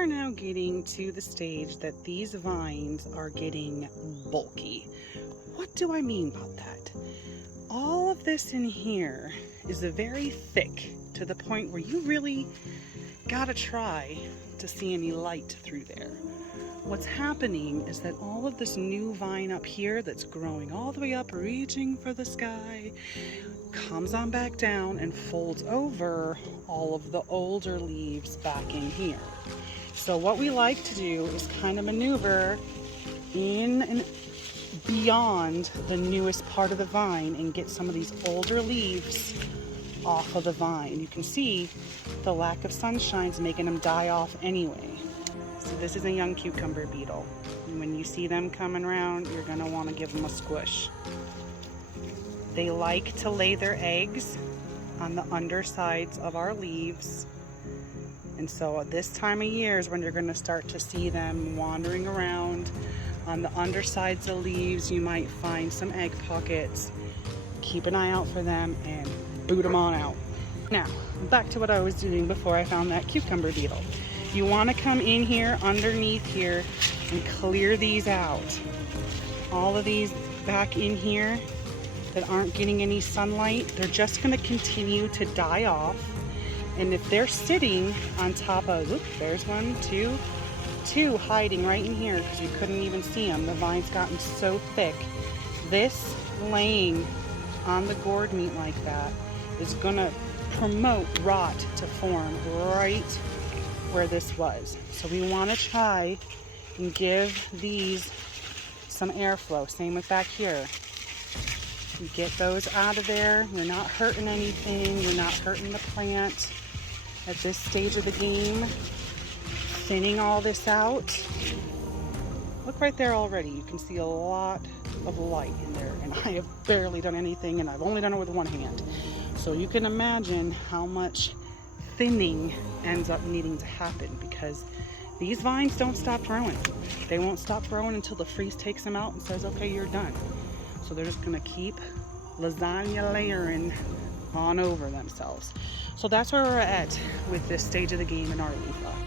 are now getting to the stage that these vines are getting bulky. What do I mean about that? All of this in here is very thick to the point where you really gotta try to see any light through there. What's happening is that all of this new vine up here that's growing all the way up, reaching for the sky, comes on back down and folds over all of the older leaves back in here. So what we like to do is kind of maneuver in and beyond the newest part of the vine and get some of these older leaves off of the vine. You can see the lack of sunshine is making them die off anyway. So this is a young cucumber beetle. And when you see them coming around, you're gonna wanna give them a squish. They like to lay their eggs on the undersides of our leaves. And so this time of year is when you're gonna start to see them wandering around on the undersides of leaves. You might find some egg pockets. Keep an eye out for them and boot them on out. Now, back to what I was doing before I found that cucumber beetle. You wanna come in here, underneath here, and clear these out. All of these back in here that aren't getting any sunlight, they're just gonna continue to die off. And if they're sitting on top of, oop, there's one, two hiding right in here because you couldn't even see them. The vine's gotten so thick. This laying on the gourd meat like that is gonna promote rot to form right where this was. So we wanna try and give these some airflow. Same with back here. You get those out of there. You're not hurting anything. You're not hurting the plant at this stage of the game. Thinning all this out. Look right there already. You can see a lot of light in there, and I have barely done anything, and I've only done it with one hand. So you can imagine how much thinning ends up needing to happen, because these vines don't stop growing. They won't stop growing until the freeze takes them out and says, okay, you're done. So they're just gonna keep lasagna layering on over themselves. So that's where we're at with this stage of the game in our Loof'n.